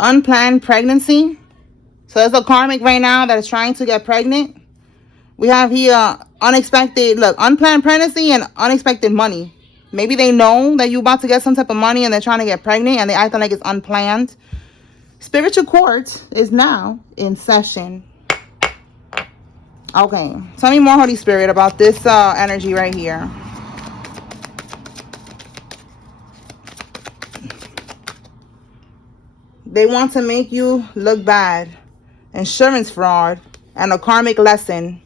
unplanned pregnancy. So there's a karmic right now that is trying to get pregnant. We have here unexpected, look, unplanned pregnancy and unexpected money. Maybe they know that you're about to get some type of money and they're trying to get pregnant and they acting like it's unplanned. Spiritual court is now in session. Okay, tell me more, Holy Spirit, about this energy right here. They want to make you look bad. Insurance fraud and a karmic lesson.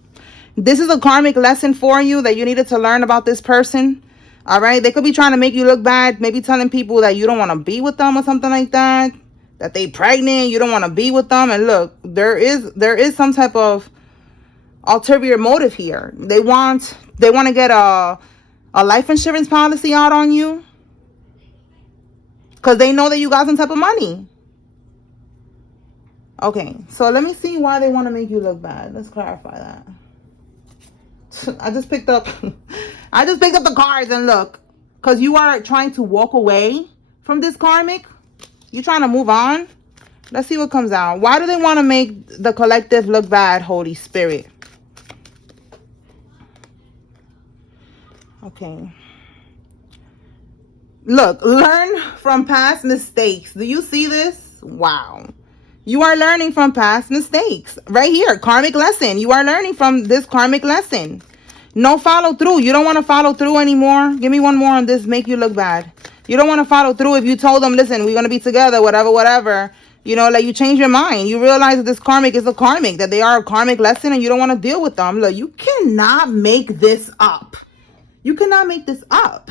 This is a karmic lesson for you that you needed to learn about this person. All right, they could be trying to make you look bad, maybe telling people that you don't want to be with them or something like that, that they pregnant, you don't want to be with them. And look, there is some type of ulterior motive here. They want to get a life insurance policy out on you because they know that you got some type of money. Okay, so let me see why they want to make you look bad. Let's clarify that. I just picked up the cards and look, because you are trying to walk away from this karmic. You're trying to move on. Let's see what comes out. Why do they want to make the collective look bad, Holy Spirit? Okay. Look, learn from past mistakes. Do you see this? Wow. You are learning from past mistakes. Right here, karmic lesson. You are learning from this karmic lesson. No follow through. You don't want to follow through anymore. Give me one more on this. Make you look bad. You don't want to follow through if you told them, listen, we're going to be together, whatever. You know, like you change your mind. You realize that this karmic is a karmic, that they are a karmic lesson and you don't want to deal with them. Look, you cannot make this up. You cannot make this up.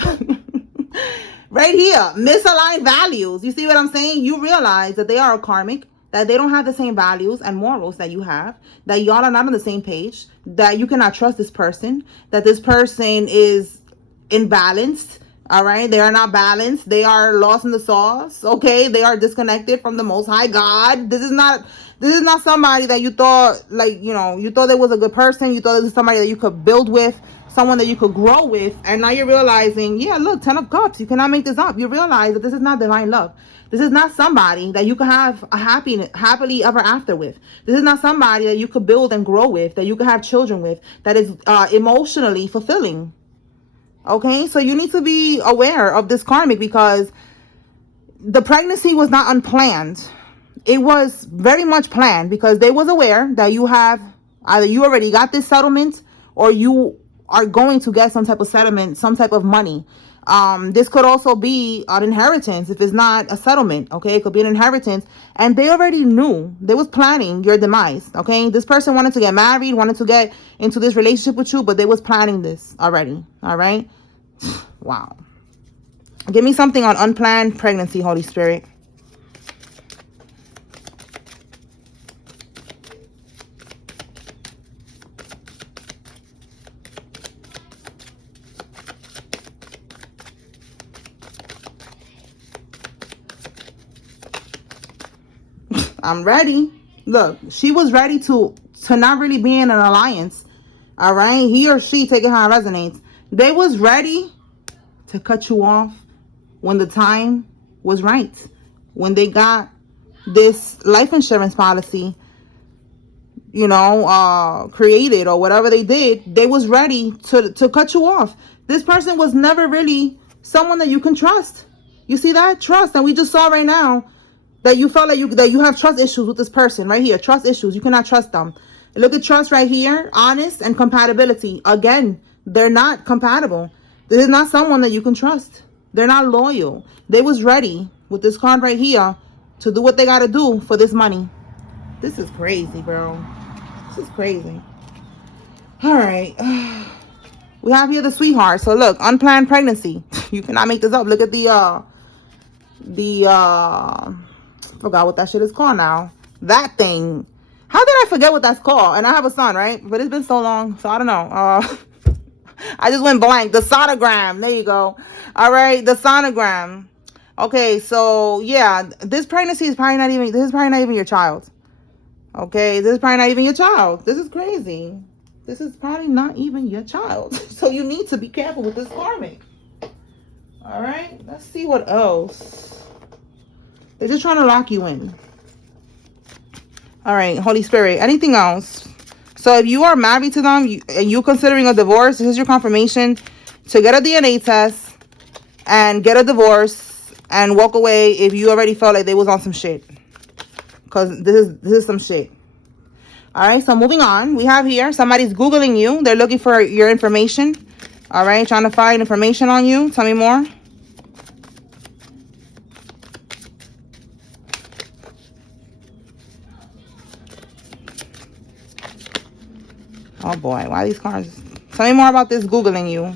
Right here, misaligned values. You see what I'm saying? You realize that they are a karmic, that they don't have the same values and morals that you have, that y'all are not on the same page, that you cannot trust this person, that this person is imbalanced, all right? They are not balanced. They are lost in the sauce, okay? They are disconnected from the Most High God. This is not somebody that you thought, like, you know, you thought they was a good person. You thought it was somebody that you could build with, someone that you could grow with, and now you're realizing, yeah, look, 10 of Cups, you cannot make this up. You realize that this is not divine love. This is not somebody that you can have a happily ever after with. This is not somebody that you could build and grow with, that you could have children with, that is emotionally fulfilling. Okay, so you need to be aware of this karmic, because the pregnancy was not unplanned. It was very much planned, because they was aware that you have, either you already got this settlement or you are going to get some type of settlement, some type of money. This could also be an inheritance if it's not a settlement. Okay, it could be an inheritance, and they already knew. They was planning your demise. Okay, this person wanted to get married, wanted to get into this relationship with you, but they was planning this already. All right. Wow. Give me something on unplanned pregnancy, Holy Spirit. I'm ready. Look, she was ready to not really be in an alliance. All right. He or she, take it how it resonates. They was ready to cut you off when the time was right. When they got this life insurance policy, you know, created, or whatever they did, they was ready to cut you off. This person was never really someone that you can trust. You see that? Trust. And we just saw right now that you felt like that you have trust issues with this person right here. Trust issues. You cannot trust them. Look at trust right here. Honest and compatibility. Again, they're not compatible. This is not someone that you can trust. They're not loyal. They was ready with this card right here to do what they got to do for this money. This is crazy, bro. This is crazy. All right. We have here the sweetheart. So look, unplanned pregnancy. You cannot make this up. Look at forgot what that shit is called now. That thing. How did I forget what that's called? And I have a son, right? But it's been so long, so I don't know. I just went blank. The sonogram. There you go. All right, the sonogram. Okay, so yeah, this pregnancy is probably not even. This is probably not even your child. Okay, this is probably not even your child. This is crazy. This is probably not even your child. So you need to be careful with this karmic. All right, let's see what else. They're just trying to lock you in. All right, Holy Spirit. Anything else? So if you are married to them, you considering a divorce, this is your confirmation to get a DNA test and get a divorce and walk away if you already felt like they was on some shit. Because this is some shit. All right, so moving on. We have here, somebody's Googling you. They're looking for your information. All right, trying to find information on you. Tell me more. Oh boy, why these cards? Tell me more about this Googling you.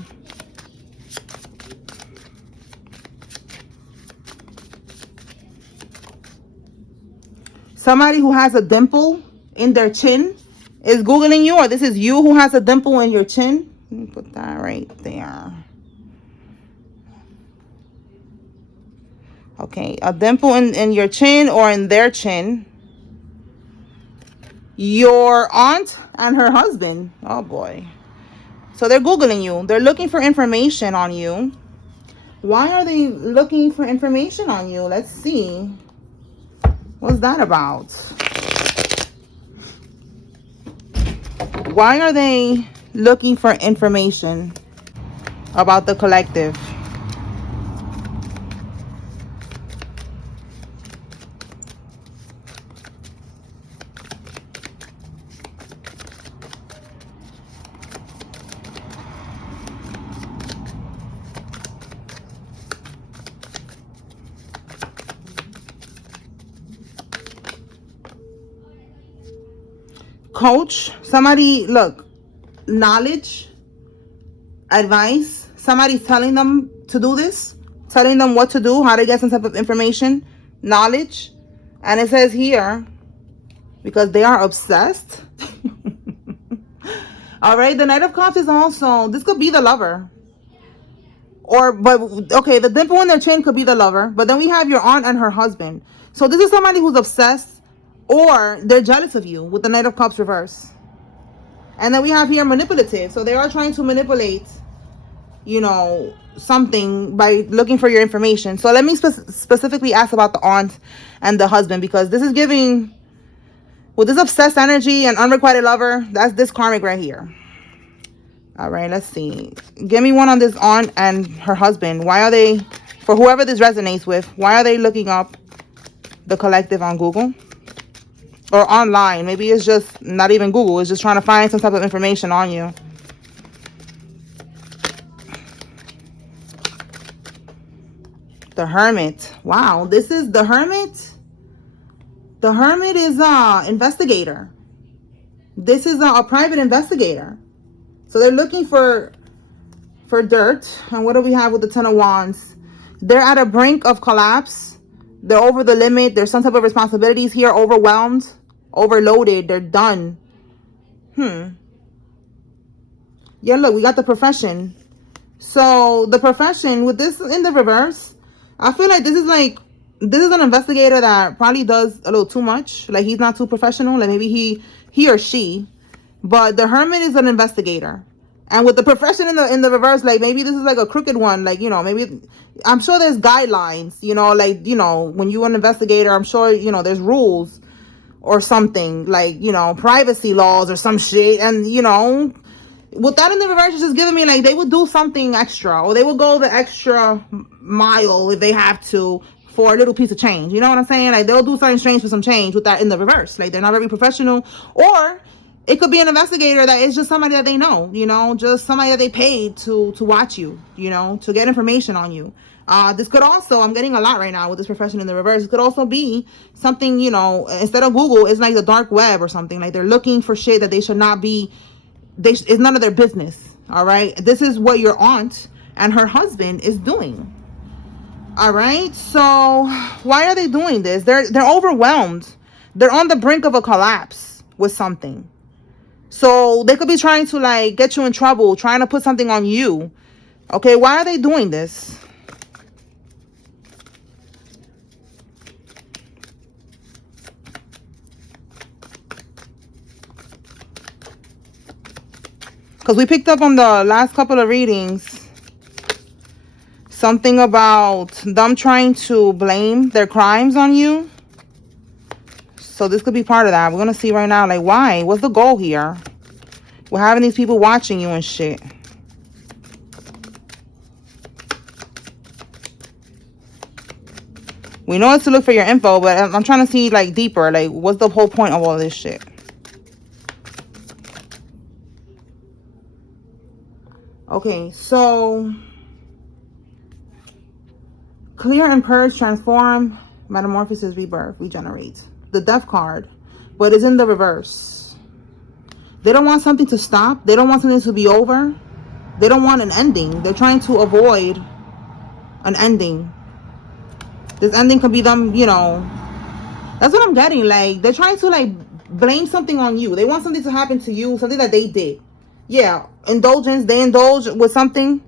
Somebody who has a dimple in their chin is Googling you, or this is you who has a dimple in your chin. Let me put that right there. Okay, a dimple in your chin or in their chin. Your aunt and her husband. Oh boy. So they're Googling you. They're looking for information on you. Why are they looking for information on you? Let's see. What's that about? Why are they looking for information about the collective? Coach, somebody, look, knowledge, advice, somebody's telling them to do this, telling them what to do, how to get some type of information, knowledge. And it says here, because they are obsessed. All right, the Knight of Cups is also, this could be the lover. Okay, the dimple in their chin could be the lover. But then we have your aunt and her husband. So this is somebody who's obsessed, or they're jealous of you with the Knight of Cups reverse. And then we have here manipulative. So they are trying to manipulate, you know, something by looking for your information. So let me specifically ask about the aunt and the husband, because this is giving, with this obsessed energy and unrequited lover, that's this karmic right here. All right, let's see. Give me one on this aunt and her husband. Why are they, for whoever this resonates with, why are they looking up the collective on Google? Or online. Maybe it's just not even Google. It's just trying to find some type of information on you. The Hermit. Wow. This is the Hermit. The Hermit is investigator. This is a private investigator. So they're looking for dirt. And what do we have with the Ten of Wands? They're at a brink of collapse. They're over the limit. There's some type of responsibilities here. Overwhelmed. Overloaded. They're done. Yeah, look, we got the profession. So the profession with this in the reverse, I feel like this is an investigator that probably does a little too much. Like, he's not too professional. Like, maybe he or she. But the Hermit is an investigator. And with the profession in the reverse, like, maybe this is like a crooked one. Like, you know, maybe, I'm sure there's guidelines, you know, like, you know, when you're an investigator, I'm sure, you know, there's rules or something, like, you know, privacy laws or some shit. And, you know, with that in the reverse, it's just giving me like they would do something extra, or they would go the extra mile if they have to for a little piece of change. You know what I'm saying? Like, they'll do something strange for some change with that in the reverse. Like, they're not very professional. Or it could be an investigator that is just somebody that they know, you know, just somebody that they paid to watch you, you know, to get information on you. This could also, I'm getting a lot right now with this profession in the reverse. It could also be something, you know, instead of Google, it's like the dark web or something. Like, they're looking for shit that they should not be, it's none of their business. All right. This is what your aunt and her husband is doing. All right. So why are they doing this? They're overwhelmed. They're on the brink of a collapse with something. So they could be trying to like get you in trouble, trying to put something on you. Okay. Why are they doing this? Because we picked up on the last couple of readings something about them trying to blame their crimes on you. So this could be part of that. We're going to see right now, like, why? What's the goal here? We're having these people watching you and shit. We know it's to look for your info, but I'm trying to see, like, deeper. Like, what's the whole point of all this shit? Okay, so... Clear and purge, transform, metamorphosis, rebirth, regenerate. The death card. But it's in the reverse. They don't want something to stop. They don't want something to be over. They don't want an ending. They're trying to avoid an ending. This ending could be them, you know. That's what I'm getting. Like, they're trying to, like, blame something on you. They want something to happen to you. Something that they did. Yeah. Indulgence. They indulge with something.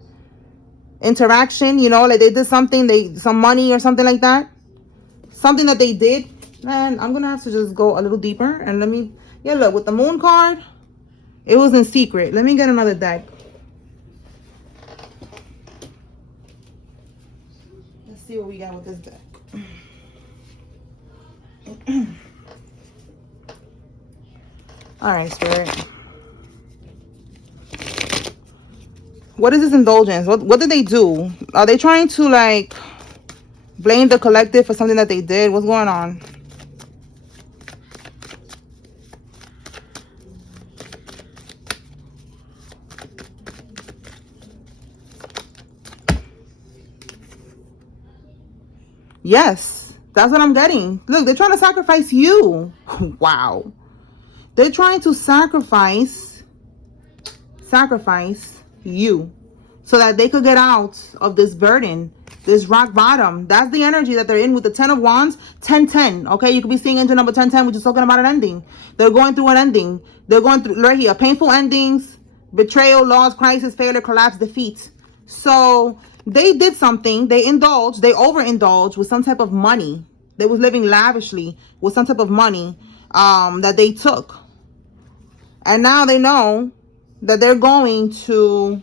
Interaction. You know, like they did something. Some money or something like that. Something that they did. Man, I'm going to have to just go a little deeper. And let me... Yeah, look. With the moon card, it was in secret. Let me get another deck. Let's see what we got with this deck. All right, Spirit. What is this indulgence? What did they do? Are they trying to, like, blame the collective for something that they did? What's going on? Yes, that's what I'm getting. Look, they're trying to sacrifice you. Wow. They're trying to sacrifice you so that they could get out of this burden, this rock bottom. That's the energy that they're in with the 10 of Wands, 1010. Okay, you could be seeing angel number 1010, which is talking about an ending. They're going through an ending. They're going through, right here, painful endings, betrayal, loss, crisis, failure, collapse, defeat. So they did something. They indulged. They overindulged with some type of money. They was living lavishly with some type of money that they took. And now they know that they're going to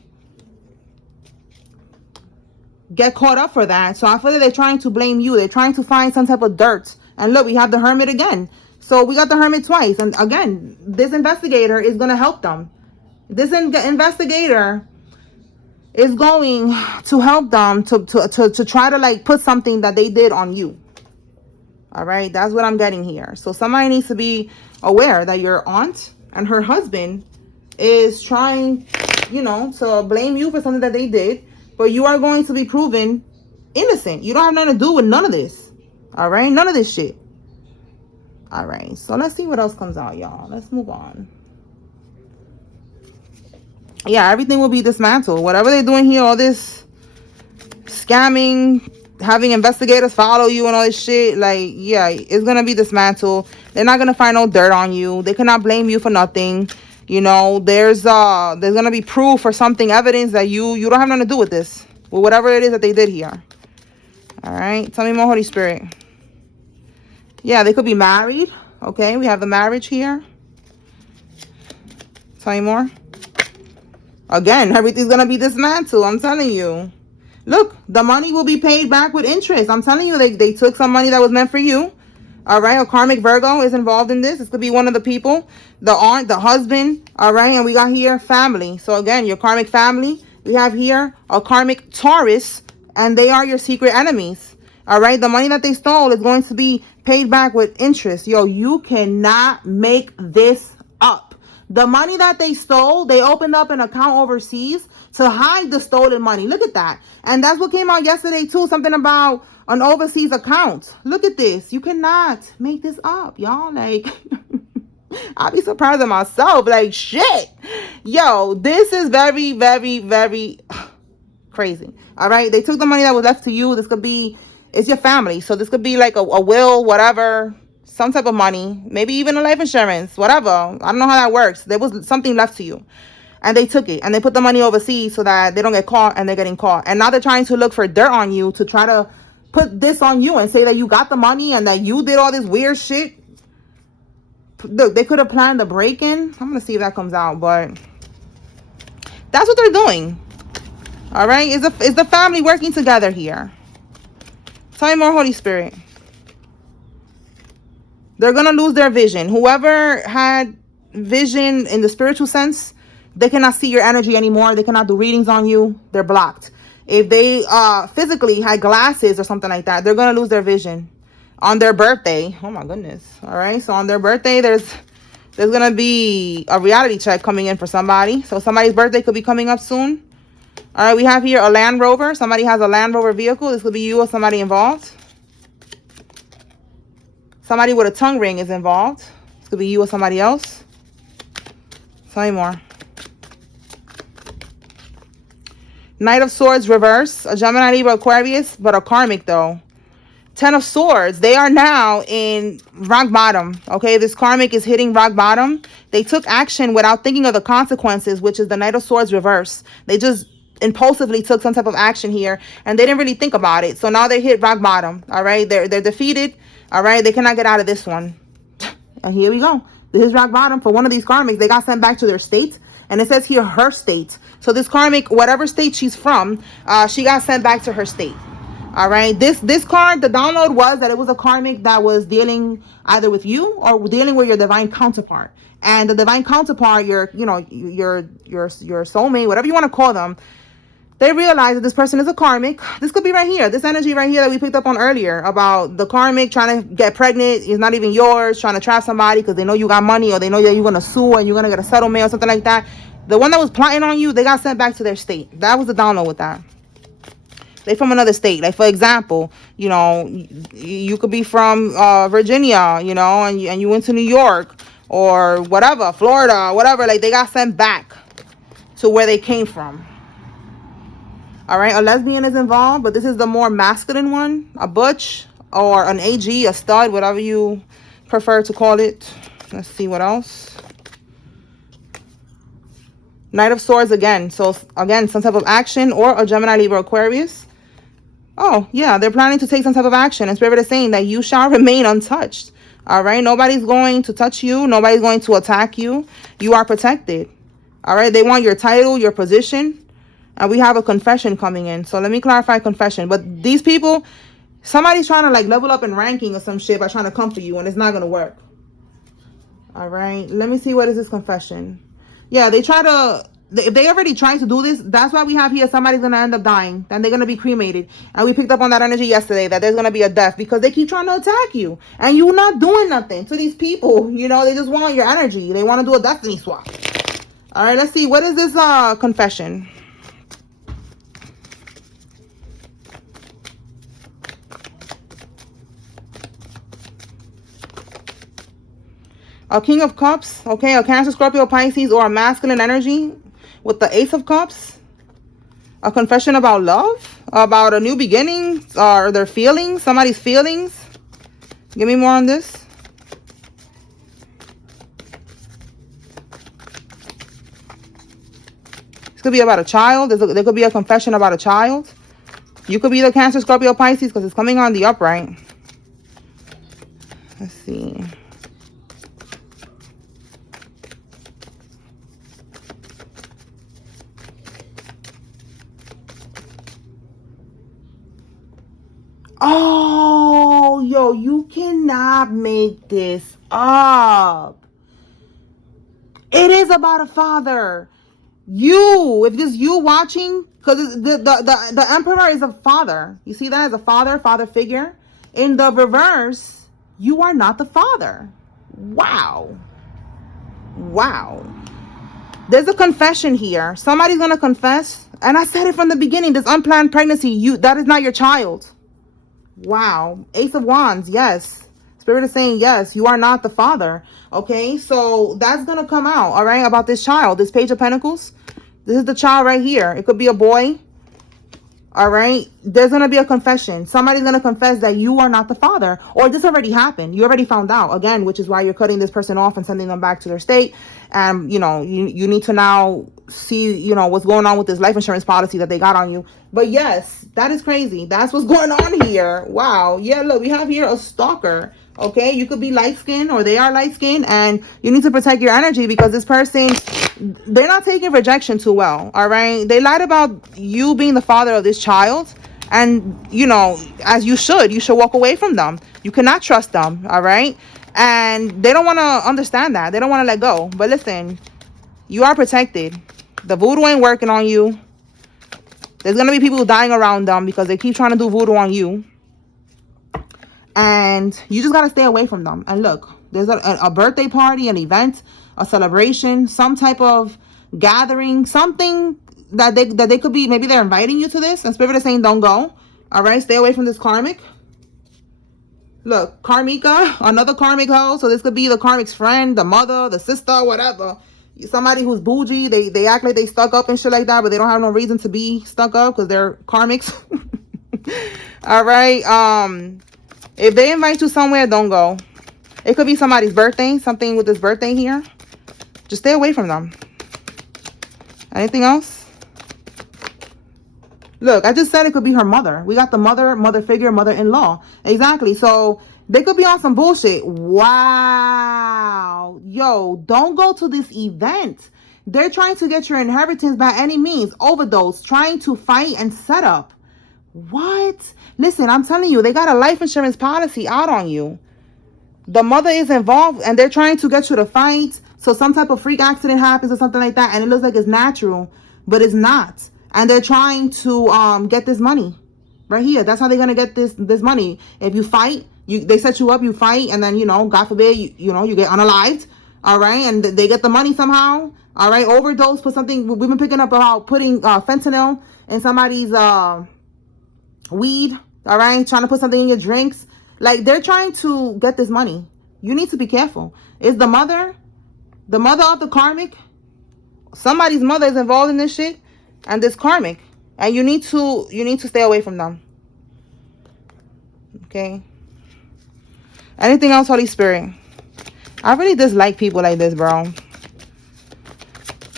get caught up for that. So I feel that they're trying to blame you. They're trying to find some type of dirt. And look, we have the Hermit again. So we got the Hermit twice. And again, this investigator is going to help them. This investigator is going to help them to try to, like, put something that they did on you. All right, that's what I'm getting here. So somebody needs to be aware that your aunt and her husband is trying, you know, to blame you for something that they did, but you are going to be proven innocent. You don't have nothing to do with none of this. All right, none of this shit. All right, so let's see what else comes out, y'all. Let's move on. Yeah, everything will be dismantled. Whatever they're doing here, all this scamming, having investigators follow you and all this shit, like, yeah, it's gonna be dismantled. They're not gonna find no dirt on you. They cannot blame you for nothing. You know, there's gonna be proof or something, evidence that you don't have nothing to do with this, with whatever it is that they did here. All right, tell me more, Holy Spirit. Yeah, they could be married. Okay, we have the marriage here. Tell me more. Again, everything's gonna be dismantled. I'm telling you. Look, the money will be paid back with interest. I'm telling you, they took some money that was meant for you. All right, a karmic Virgo is involved in this. This could be one of the people, the aunt, the husband. All right, and we got here family. So again, your karmic family. We have here a karmic Taurus, and they are your secret enemies. All right, the money that they stole is going to be paid back with interest. Yo, you cannot make this up. The money that they stole, they opened up an account overseas to hide the stolen money. Look at that. And that's what came out yesterday too. Something about an overseas account. Look at this. You cannot make this up, y'all. Like, I'll be surprised at myself. Like, shit. Yo, this is very, very, very crazy. All right. They took the money that was left to you. This could be, it's your family. So this could be like a will, whatever. Some type of money, maybe even a life insurance, whatever. I don't know how that works. There was something left to you. And they took it. And they put the money overseas so that they don't get caught, and they're getting caught. And now they're trying to look for dirt on you to try to put this on you and say that you got the money and that you did all this weird shit. Look, they could have planned the break-in. I'm going to see if that comes out. But that's what they're doing. All right? It's the family working together here. Tell me more, Holy Spirit. They're gonna lose their vision. Whoever had vision in the spiritual sense, they cannot see your energy anymore. They cannot do readings on you. They're blocked. If they physically had glasses or something like that, they're gonna lose their vision on their birthday. Oh my goodness. All right. So on their birthday, there's gonna be a reality check coming in for somebody. So somebody's birthday could be coming up soon. All right. We have here a Land Rover. Somebody has a Land Rover vehicle. This could be you or somebody involved. Somebody with a tongue ring is involved. This could be you or somebody else. Tell me more. Knight of Swords reverse. A Gemini, Libra, Aquarius, but a karmic though. Ten of Swords. They are now in rock bottom. Okay, this karmic is hitting rock bottom. They took action without thinking of the consequences, which is the Knight of Swords reverse. They just impulsively took some type of action here, and they didn't really think about it. So now they hit rock bottom. All right, they're defeated. All right, they cannot get out of this one. And here we go. This is rock bottom for one of these karmics. They got sent back to their state. And it says here her state. So this karmic, whatever state she's from, she got sent back to her state. All right. This card, the download was that it was a karmic that was dealing either with you or dealing with your divine counterpart. And the divine counterpart, your soulmate, whatever you want to call them, they realize that this person is a karmic. This could be right here. This energy right here that we picked up on earlier about the karmic trying to get pregnant is not even yours, trying to trap somebody because they know you got money or they know that you're going to sue and you're going to get a settlement or something like that. The one that was plotting on you, they got sent back to their state. That was the download with that. They from another state. Like, for example, you know, you could be from Virginia, you know, and you went to New York or whatever, Florida, whatever. Like, they got sent back to where they came from. All right, a lesbian is involved, but this is the more masculine one, a butch or an AG, a stud, whatever you prefer to call it. Let's see what else. Knight of Swords again. So again, some type of action or a Gemini, Libra, Aquarius. Oh, yeah, they're planning to take some type of action. And Spirit is saying that you shall remain untouched. All right, nobody's going to touch you. Nobody's going to attack you. You are protected. All right, they want your title, your position. And we have a confession coming in. So let me clarify confession. But these people, somebody's trying to like level up in ranking or some shit by trying to come for you. And it's not going to work. All right. Let me see. What is this confession? Yeah, they try to. If they already tried to do this, that's why we have here somebody's going to end up dying. Then they're going to be cremated. And we picked up on that energy yesterday that there's going to be a death because they keep trying to attack you. And you're not doing nothing to these people. You know, they just want your energy. They want to do a destiny swap. All right. Let's see. What is this confession? A King of Cups, okay, a Cancer, Scorpio, Pisces, or a masculine energy with the Ace of Cups. A confession about love, about a new beginning, or their feelings, somebody's feelings. Give me more on this. This could be about a child. There could be a confession about a child. You could be the Cancer, Scorpio, Pisces because it's coming on the upright. Let's see. Oh, yo, you cannot make this up. It is about a father. If this you watching, because the emperor is a father. You see that as a father figure. In the reverse, you are not the father. Wow. There's a confession here. Somebody's gonna confess. And I said it from the beginning. This unplanned pregnancy, that is not your child. Wow. Ace of Wands, yes. Spirit is saying, yes, you are not the father. Okay, so that's going to come out, all right, about this child, this Page of Pentacles. This is the child right here. It could be a boy, all right. There's going to be a confession. Somebody's going to confess that you are not the father, or this already happened. You already found out, again, which is why you're cutting this person off and sending them back to their state. And, you know, you need to now see, you know, what's going on with this life insurance policy that they got on you. But yes, that is crazy. That's what's going on here. Wow. Yeah, look, we have here a stalker. Okay, you could be light-skinned or they are light-skinned, and you need to protect your energy because this person, they're not taking rejection too well, all right? They lied about you being the father of this child, and, you know, as you should walk away from them. You cannot trust them, all right? And they don't want to understand that. They don't want to let go. But listen, you are protected. The voodoo ain't working on you. There's going to be people dying around them because they keep trying to do voodoo on you. And you just got to stay away from them. And look, there's a birthday party, an event, a celebration, some type of gathering, something that they could be, maybe they're inviting you to this, and Spirit is saying don't go. All right, stay away from this karmic. Look, karmika, another karmic hoe. So this could be the karmic's friend, the mother, the sister, whatever. Somebody who's bougie. They act like they stuck up and shit like that, but they don't have no reason to be stuck up because they're karmics. All right. If they invite you somewhere, don't go. It could be somebody's birthday, something with this birthday here. Just stay away from them. Anything else? Look, I just said it could be her mother. We got the mother figure, mother-in-law. Exactly. So they could be on some bullshit. Wow. Yo, don't go to this event. They're trying to get your inheritance by any means. Overdose. Trying to fight and set up. What? Listen, I'm telling you, they got a life insurance policy out on you. The mother is involved and they're trying to get you to fight. So some type of freak accident happens or something like that. And it looks like it's natural, but it's not. And they're trying to get this money right here. That's how they're going to get this money. If you fight, they set you up, you fight, and then, God forbid, you get unalived. All right. And they get the money somehow. All right. Overdose, put something. We've been picking up about putting fentanyl in somebody's weed. All right. Trying to put something in your drinks. Like, they're trying to get this money. You need to be careful. Is the mother of the karmic? Somebody's mother is involved in this shit. And this karmic, and you need to stay away from them. Okay. Anything else, Holy Spirit? I really dislike people like this, bro.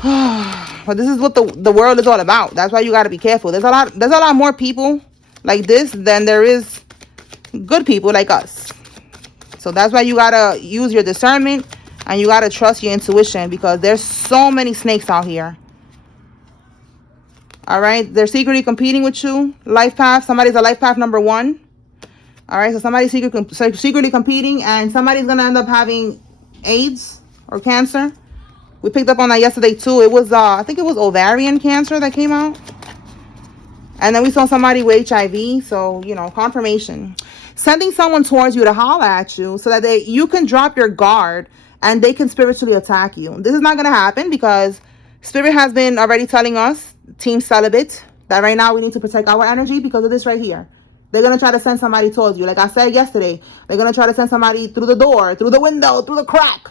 But this is what the world is all about. That's why you got to be careful. There's a lot more people like this than there is good people like us. So that's why you gotta use your discernment and you gotta trust your intuition, because there's so many snakes out here. All right, they're secretly competing with you. Life path. Somebody's a life path number 1. All right, so somebody's secretly competing, and somebody's gonna end up having AIDS or cancer. We picked up on that yesterday too. It was I think it was ovarian cancer that came out, and then we saw somebody with HIV. So confirmation. Sending someone towards you to holler at you so that you can drop your guard and they can spiritually attack you. This is not gonna happen because Spirit has been already telling us, Team Celibate, that right now we need to protect our energy because of this right here. They're going to try to send somebody towards you. Like I said yesterday, they're going to try to send somebody through the door, through the window, through the crack,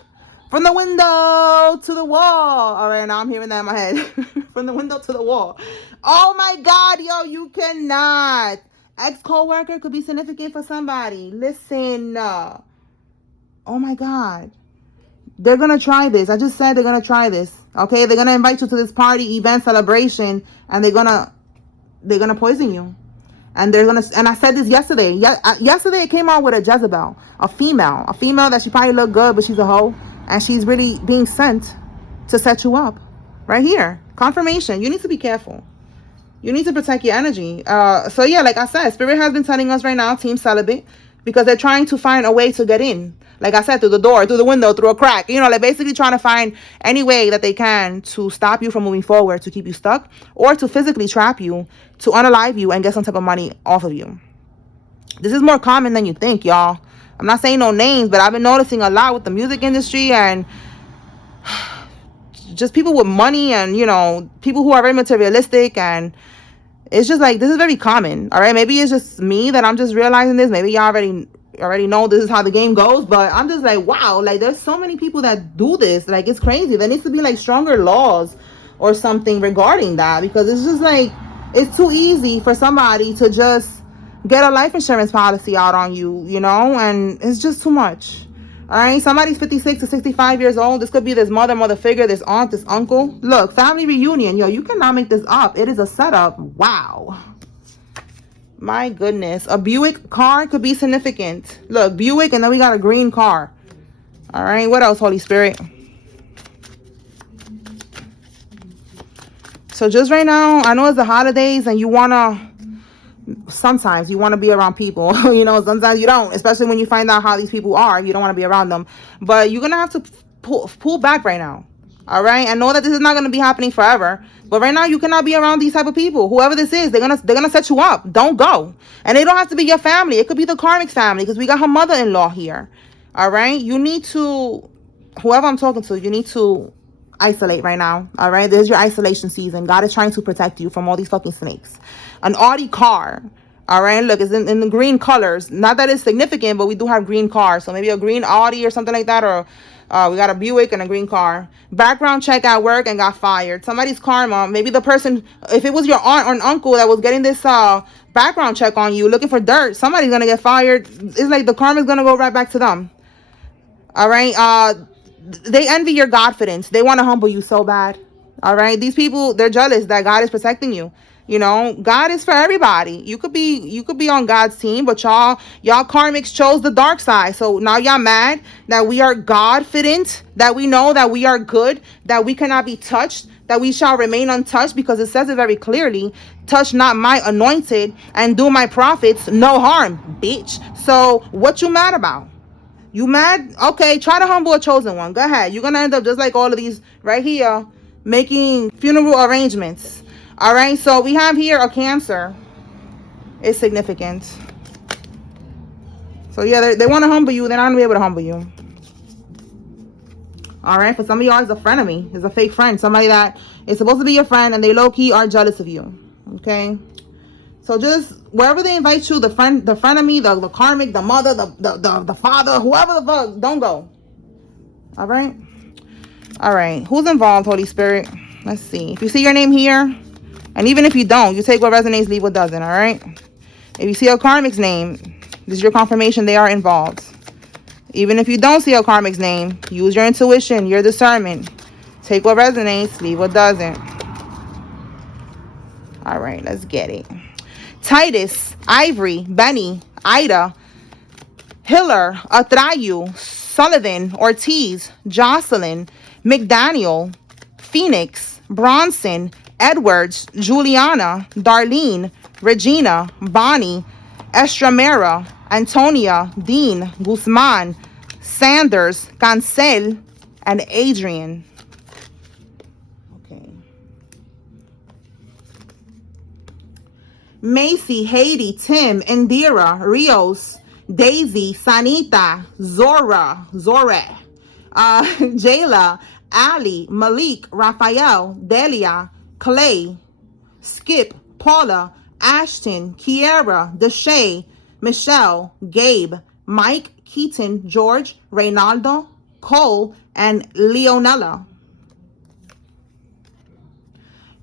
from the window to the wall. All right, now I'm hearing that in my head. From the window to the wall. Oh my God, yo, you cannot. Ex-co-worker could be significant for somebody. Listen. Oh my God. They're going to try this. I just said they're going to try this. Okay, they're going to invite you to this party, event, celebration, and they're going to poison you. And and I said this yesterday. Yesterday it came out with a Jezebel, a female that she probably looked good, but she's a hoe, and she's really being sent to set you up. Right here, confirmation. You need to be careful. You need to protect your energy. So yeah, like I said, Spirit has been telling us right now, Team Celibate, because they're trying to find a way to get in. Like I said, through the door, through the window, through a crack. Like basically trying to find any way that they can to stop you from moving forward, to keep you stuck, or to physically trap you, to unalive you and get some type of money off of you. This is more common than you think, y'all. I'm not saying no names, but I've been noticing a lot with the music industry and just people with money and, people who are very materialistic. And it's just like, this is very common. All right. Maybe it's just me that I'm just realizing this. Maybe y'all already know this is how the game goes, but I'm just like, wow, like there's so many people that do this. Like, it's crazy. There needs to be like stronger laws or something regarding that, because it's just like, it's too easy for somebody to just get a life insurance policy out on you, and it's just too much. All right, somebody's 56 to 65 years old. This could be this mother figure, this aunt, this uncle. Look, family reunion. Yo, you cannot make this up. It is a setup. Wow. My goodness. A Buick car could be significant. Look, Buick, and then we got a green car. All right, what else, Holy Spirit? So just right now, I know it's the holidays and you want to sometimes you want to be around people. You know, sometimes you don't, especially when you find out how these people are. You don't want to be around them, but you're gonna have to pull back right now. All right, I know that this is not gonna be happening forever, but right now you cannot be around these type of people. Whoever this is, they're gonna set you up. Don't go. And they don't have to be your family. It could be the karmic family, because we got her mother-in-law here. All right, you need to, whoever I'm talking to, you need to isolate right now. All right, this is your isolation season. God is trying to protect you from all these fucking snakes. An Audi car, all right, look, it's in the green colors. Not that it's significant, but we do have green cars, so maybe a green Audi or something like that, or we got a Buick and a green car. Background check at work and got fired. Somebody's karma, maybe the person, if it was your aunt or an uncle that was getting this background check on you, looking for dirt, somebody's gonna get fired. It's like the karma's gonna go right back to them. All right, they envy your confidence. They want to humble you so bad. All right, these people, they're jealous that God is protecting you. You know, God is for everybody. You could be on God's team, but y'all karmics chose the dark side. So now y'all mad that we are God-fident, that we know that we are good, that we cannot be touched, that we shall remain untouched, because it says it very clearly, touch not my anointed and do my prophets no harm, bitch. So what you mad about? You mad? Okay, try to humble a chosen one. Go ahead. You're gonna end up just like all of these right here, making funeral arrangements. All right, so we have here a Cancer. It's significant. So yeah, they want to humble you. They're not gonna be able to humble you. All right, for some of y'all, it's a frenemy. It's a fake friend. Somebody that is supposed to be your friend, and they low-key are jealous of you. Okay, so just wherever they invite you, the frenemy, the karmic, the mother, the father, whoever the fuck, don't go. All right, who's involved, Holy Spirit? Let's see. If you see your name here, and even if you don't, you take what resonates, leave what doesn't. All right, if you see a karmic's name, this is your confirmation they are involved. Even if you don't see a karmic's name, use your intuition, your discernment. Take what resonates, leave what doesn't. All right, let's get it. Titus, Ivory, Benny, Ida, Hiller, Atrayu, Sullivan, Ortiz, Jocelyn, McDaniel, Phoenix, Bronson, Edwards, Juliana, Darlene, Regina, Bonnie, Estramera, Antonia, Dean, Guzman, Sanders, Cancel, and Adrian. Okay. Macy, Haiti, Tim, Indira, Rios, Daisy, Sanita, Zora, Jayla, Ali, Malik, Raphael, Delia, Clay, Skip, Paula, Ashton, Kiera, Deshay, Michelle, Gabe, Mike, Keaton, George, Reynaldo, Cole, and Leonella.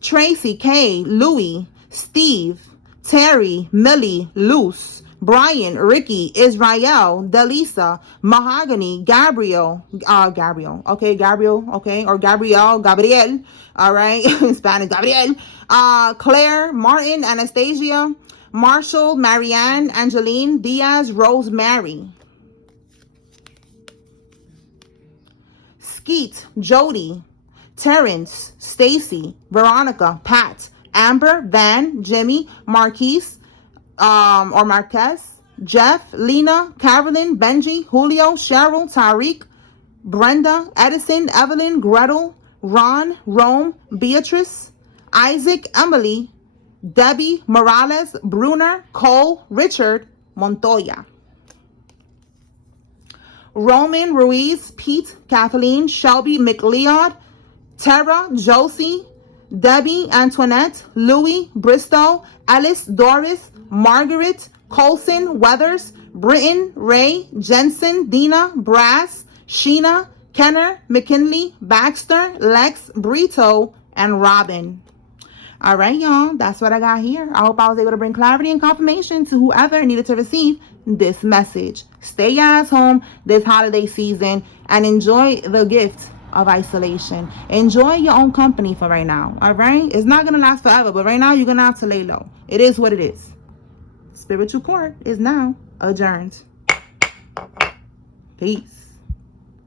Tracy, Kay, Louie, Steve, Terry, Millie, Luce, Brian, Ricky, Israel, Delisa, Mahogany, Gabriel, or Gabriel, Gabriel, all right, in Spanish, Gabriel, Claire, Martin, Anastasia, Marshall, Marianne, Angeline, Diaz, Rosemary, Skeet, Jody, Terrence, Stacy, Veronica, Pat, Amber, Van, Jimmy, Marquise, or Marquez, Jeff, Lena, Carolyn, Benji, Julio, Cheryl, Tariq, Brenda, Edison, Evelyn, Gretel, Ron, Rome, Beatrice, Isaac, Emily, Debbie, Morales, Brunner, Cole, Richard, Montoya. Roman, Ruiz, Pete, Kathleen, Shelby, McLeod, Tara, Josie, Debbie, Antoinette, Louie, Bristow, Alice, Doris, Margaret, Colson, Weathers, Britton, Ray, Jensen, Dina, Brass, Sheena, Kenner, McKinley, Baxter, Lex, Brito, and Robin. All right, y'all, that's what I got here. I hope I was able to bring clarity and confirmation to whoever needed to receive this message. Stay your ass home this holiday season and enjoy the gift of isolation. Enjoy your own company for right now. All right, it's not gonna last forever, but right now you're gonna have to lay low. It is what it is. Spiritual court is now adjourned. Peace.